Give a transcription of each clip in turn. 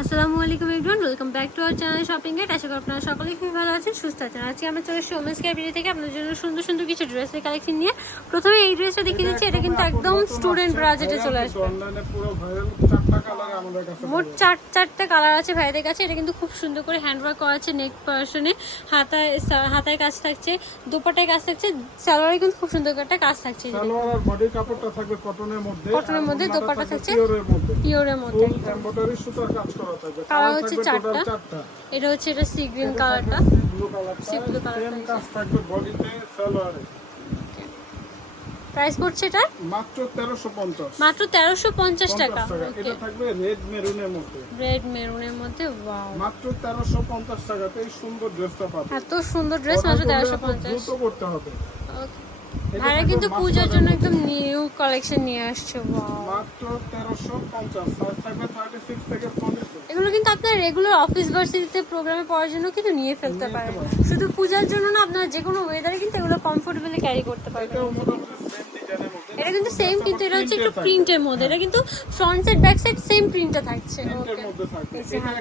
আসসালামু আলাইকুম everyone welcome back to our channel shopping gate আশা করি আপনারা সকলেই খুবই ভালো আছেন সুস্থ আছেন। আজকে আমরা চলে এসেছি ওমেন্স কেয়ার বিডি থেকে আপনাদের জন্য সুন্দর সুন্দর কিছু ড্রেসের কালেকশন নিয়ে। প্রথমে এই ড্রেসটা দেখিয়ে দিচ্ছি এটা কিন্তু একদম স্টুডেন্ট বাজেটে চলে আসবে। অনলাইনে পুরো ভাইরাল চারটা কালার আমাদের কাছে মোট চার চারটে কালার আছে ভাইদের কাছে এটা কিন্তু খুব সুন্দর করে হ্যান্ডওয়ার্ক করা আছে নেক পার্সনে হাতায় হাতায় কাজ থাকছে দুপাটায় কাজ থাকছে সালোয়ারে কিন্তু খুব সুন্দর করে একটা কাজ থাকছে সালোয়ার আর কাপড়টা থাকবে কটনের মধ্যে কটনের মধ্যে, আর থাকছে পিওরের মধ্যে। পিওরের মধ্যে। এমব্রয়ডারি সুতার কাজ করা কালার হচ্ছে চারটা। এটা হচ্ছে এটা সি গ্রিন কালারটা ব্লু প্রাইস পড়ছে এটা মাত্র 1350 মাত্র তেরোশো পঞ্চাশ টাকা। এটা থাকবে রেড মেরুনের মধ্যে। রেড মেরুনের মধ্যে ওয়াও মাত্র 1350 টাকাতে এই সুন্দর ড্রেসটা পাবে। এত সুন্দর ড্রেস মাত্র Order করলে তেরোশো আপনার পঞ্চাশ দ্রুত করতে হবে। ভাইরা কিন্তু পূজার জন্য একদম নিউ কালেকশন নিয়ে আসছে ওয়াও মাত্র 1350 সাইজ থাকবে 36 থেকে 46 এগুলো কিন্তু আপনার রেগুলার অফিস ভার্সিটিতে প্রোগ্রামে পড়ার জন্য কিন্তু নিয়ে ফেলতে পারেন। শুধু পূজার জন্য না, আপনার যে কোনো ওয়েদারে কিন্তু এগুলো কমফোর্টেবলি ক্যারি করতে পারবেন এটাও মোটামুটি সেম ডিজাইনের মধ্যে এটা কিন্তু সেম কিন্তু এটা হচ্ছে একটু। প্রিন্টের মধ্যে এটা কিন্তু front side back side same প্রিন্টটা থাকছে হ্যাঁ,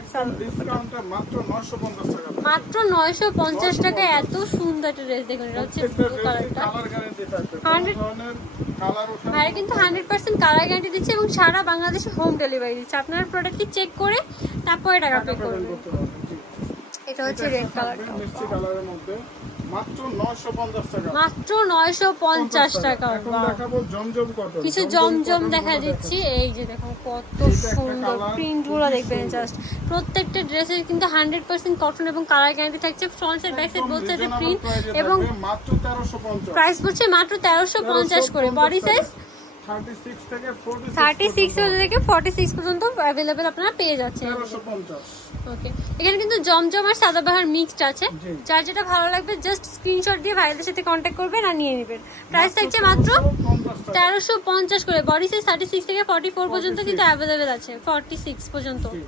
মাত্র 950. টাকা মাত্র নয়শো পঞ্চাশ টাকায় এত সুন্দর একটা ড্রেস দেখুন এটা হচ্ছে ব্লু কালারটা কালার গ্যারান্টি থাকবে কোনো 100 ধরনের কালার ওঠা ভাইরা কিন্তু হান্ড্রেড পার্সেন্ট কালার গ্যারান্টি দিচ্ছে এবং সারা বাংলাদেশে হোম ডেলিভারি দিচ্ছে। আপনার প্রোডাক্টটি চেক করে তারপরে টাকা পে করবেন। এটা হচ্ছে রেড কালারটা মিষ্টি কালারের মধ্যে। মাত্র 950 টাকা। মাত্র নয়শো পঞ্চাশ টাকা এখন দেখাবো জমজম কটন কিছু জমজম দেখা দিচ্ছি। এই যে দেখো কত সুন্দর দেখবেন জাস্ট প্রত্যেকটা ড্রেসের কিন্তু হান্ড্রেড পার্সেন্ট কটন এবং কালার গ্যারান্টি থাকছে। Front side back side both সাইডে প্রিন্ট এবং মাত্র 1350 প্রাইস পড়ছে মাত্র তেরোশো পঞ্চাশ করে। বডি সাইজ 36 থেকে 46 থার্টি সিক্স থেকে ফর্টি সিক্স পর্যন্ত অ্যাভেলেবেল আপনারা পেয়ে যাচ্ছেন। 1350 ওকে এখানে কিন্তু জমজম আর সাদাবাহার মিক্সড আছে। যার যেটা ভালো লাগবে জাস্ট স্ক্রিনশট দিয়ে ভাইদের সাথে কন্ট্যাক্ট করবেন আর নিয়ে নেবেন। প্রাইস থাকছে মাত্র 50 তেরোশো পঞ্চাশ করে। বডি সাইজ থার্টি সিক্স থেকে ফর্টি ফোর পর্যন্ত কিন্তু অ্যাভেলেবেল আছে। ফর্টি সিক্স পর্যন্ত। জি।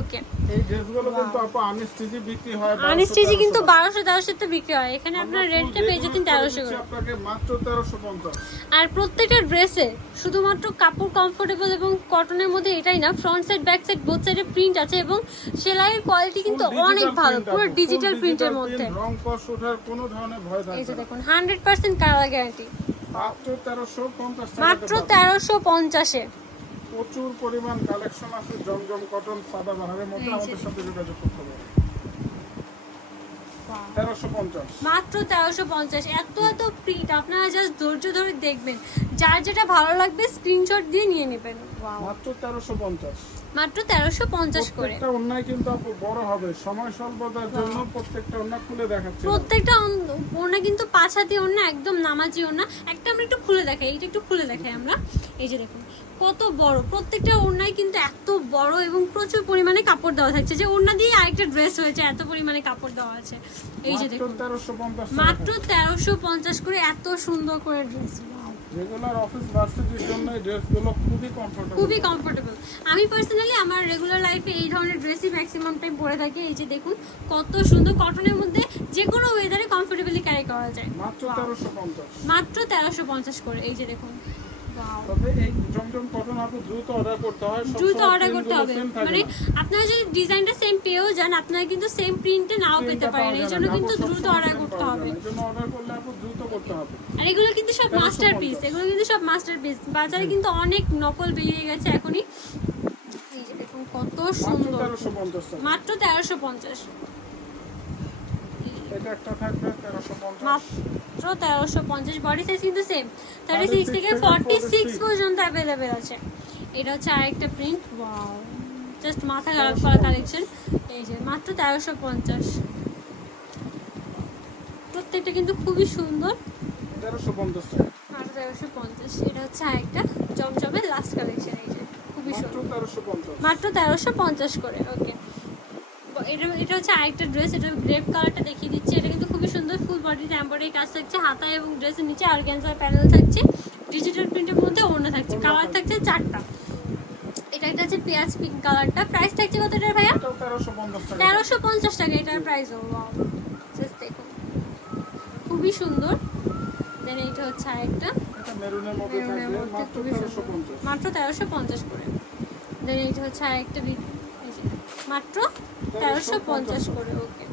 ওকে এই ড্রেসগুলো কিন্তু আপু আনস্টিচি বিক্রি হয় আনস্টিচি কিন্তু বারোশো তেরোশো তো বিক্রি হয়। এখানে আপনার রেটটা পেয়ে যেতেন তেরোশো করে। আপনাকে মাত্র 1350 আর প্রত্যেকটা ড্রেসে শুধুমাত্র কাপড় কমফোর্টেবল এবং কটনের মধ্যে এটাই না front side back side both সাইডে প্রিন্ট আছে এবং সেলাইয়ের কোয়ালিটি কিন্তু অনেক ভালো পুরো ডিজিটাল প্রিন্টের মধ্যে। রং কস ওঠার কোনো ধরনের ভয় এই যে দেখুন হান্ড্রেড পার্সেন্ট কালার গ্যারান্টি মাত্র 1350 মাত্র তেরোশো পঞ্চাশে। প্রচুর পরিমাণ কালেকশন আছে জমজম কটন সাদা বাহারের মধ্যে আমাদের সাথে যোগাযোগ করতে পারেন মাত্র তেরোশো পঞ্চাশ। এত এত প্রিন্ট আপনারা জাস্ট ধৈর্য ধরে দেখবেন। যার যেটা ভালো লাগবে স্ক্রিনশট দিয়ে নিয়ে নেবেন। মাত্র 1350 মাত্র তেরোশো পঞ্চাশ করে। অন্যায় কিন্তু আপু বড় হবে। সময় স্বল্পতার জন্য প্রত্যেকটা অন্যায় খুলে দেখাচ্ছে। প্রত্যেকটা অন- ওড়না কিন্তু পাঁচ হাতি ওড়না একদম নামাজি ওড়না একটা আমরা একটু খুলে দেখাই এইটা একটু খুলে দেখাই আমরা। এই যে দেখুন কত বড়? প্রত্যেকটা ওড়নায় কিন্তু এত বড় এবং প্রচুর পরিমাণে কাপড় দেওয়া থাকছে। যে ওড়না দিয়ে আরেকটা ড্রেস হয়েছে এত পরিমাণে কাপড় দেওয়া আছে। এই যে দেখুন। মাত্র তেরোশো পঞ্চাশ করে এত সুন্দর করে ড্রেস রেগুলার অফিস ভার্সিটির জন্য এই ড্রেসগুলো খুবই কমফোর্টেবল খুবই কমফোর্টেবল আমি পার্সোনালি আমার রেগুলার লাইফে এই ধরনের ড্রেসই ম্যাক্সিমাম টাইম পরে থাকি। এই যে দেখুন কত সুন্দর কটনের মধ্যে যে কোনো ওয়েদারে কমফোর্টেবলি ক্যারি করা যায়। মাত্র 1350 মাত্র তেরোশো পঞ্চাশ করে। এই যে দেখুন. তবে এই জমজম কটন আপু দ্রুত অর্ডার করতে হয়। দ্রুত অর্ডার করতে হবে। মানে আপনারা যদি ডিজাইনটা সেম পেয়েও যান আপনারা কিন্তু সেম প্রিন্টে নাও পেতে পারেন। এই জন্য কিন্তু দ্রুত অর্ডার করতে হবে। যায় না। এই জন্য অর্ডার করলে আপু দ্রুত করতে হবে। আর এগুলো কিন্তু সব 1350 মাস্টার পিস এগুলো কিন্তু সব মাস্টার পিস বাজারে কিন্তু অনেক নকল বেরিয়ে গেছে এখনই। কত সুন্দর। মাত্র তেরোশো পঞ্চাশ। এটা একটা থাকবে 1350 মাত্র তেরোশো পঞ্চাশ বডি সাইজ কিন্তু সেম থার্টি সিক্স থেকে ফর্টি সিক্স পর্যন্ত অ্যাভেলেবেল আছে। এটা হচ্ছে আরেকটা প্রিন্ট জাস্ট মাথা খারাপ করা কালেকশন এই যে মাত্র তেরোশো পঞ্চাশ। প্রত্যেকটা কিন্তু খুবই সুন্দর। 1350 টাকা এটা হচ্ছে আরেকটা জমজমের লাস্ট কালেকশন এই যে। খুবই মাত্র সুন্দর। 1350 মাত্র তেরোশো পঞ্চাশ করে ওকে এটা এটা হচ্ছে আরেকটা ড্রেস এটা গ্রেপ কালারটা দেখিয়ে দিচ্ছি। এটা কিন্তু খুবই সুন্দর ফুল বডিতে এম্বয়ডারি কাজ থাকছে। হাতা এবং ড্রেসের নিচে অর্গ্যানজার প্যানেল থাকছে। ডিজিটাল প্রিন্টের মধ্যে ওড়না থাকছে। কালার থাকছে। চারটা। এটা একটা হচ্ছে পেঁয়াজ পিঙ্ক কালারটা প্রাইস থাকছে কত এটার ভাইয়া? এটাও 1350 টাকা। তেরোশো পঞ্চাশ টাকা এটার প্রাইস ও দেখুন খুবই সুন্দর। দেন এইটা হচ্ছে আরেকটা। মেরুনের মধ্যে খুবই সুন্দর। মাত্র তেরোশো পঞ্চাশ করে। দেন এইটা হচ্ছে আরেকটা মাত্র তেরোশো পঞ্চাশ করে ওকে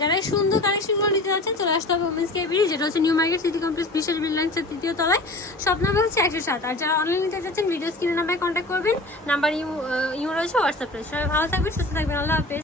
যারা সুন্দর কালেকশনগুলো নিতে যাচ্ছেন, চলে আসতে হবে ওমেন্স কেবিরি যেটা হচ্ছে নিউ মার্কেট সিটি কমপ্লেক্স বিশেষ বিল্ডিংসের তৃতীয় তলায়। সব নাম্বার হচ্ছে একশো সাত। আর যারা অনলাইন নিতে যাচ্ছেন ভিডিও স্ক্রিনে নাম্বারে কন্ট্যাক্ট করবেন। নাম্বার ইউ ইউ রয়েছে হোয়াটসঅ্যাপ রয়েছে। সবাই ভালো থাকবেন, সুস্থ থাকবেন, আল্লাহ হাফেজ।